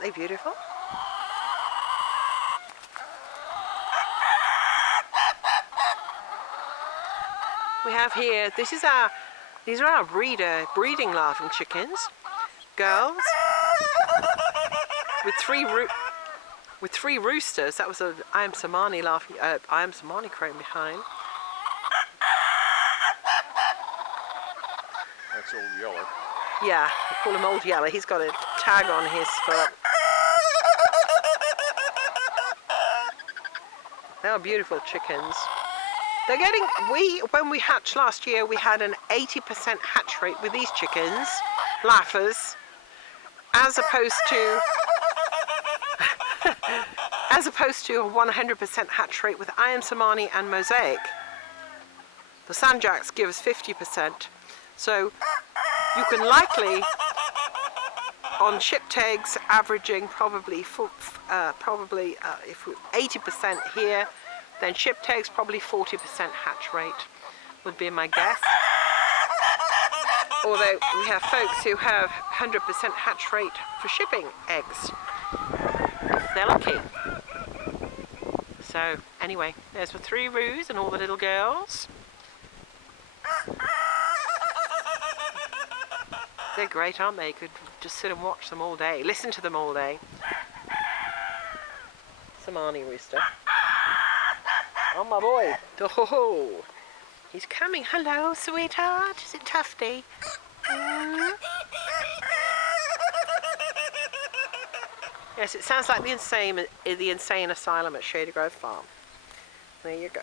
Aren't they beautiful? We have here, these are our breeding laughing chickens. Girls with three roosters. That was a 𝗟𝗂𝗺 crowing behind. That's Old Yeller. Yeah, we call him Old Yeller. He's got a tag on his foot. They are beautiful chickens. They're getting, when we hatched last year, we had an 80% hatch rate with these chickens, laughers, as opposed to a 100% hatch rate with 𝗟𝗵𝗺 and Mosaic. The Sandjacks give us 50%. So you can likely, on chipped eggs, averaging probably if we're 80% here, then chipped eggs probably 40% hatch rate would be my guess. Although we have folks who have 100% hatch rate for shipping eggs, if they're lucky. So anyway, there's the 3 roos and all the little girls. They're great, aren't they? You could just sit and watch them all day, listen to them all day. 𝗟𝗵𝗺 rooster. Oh my boy. Oh, he's coming. Hello, sweetheart. Is it Tufty? Yes, it sounds like the insane asylum at Shady Grove Farm. There you go.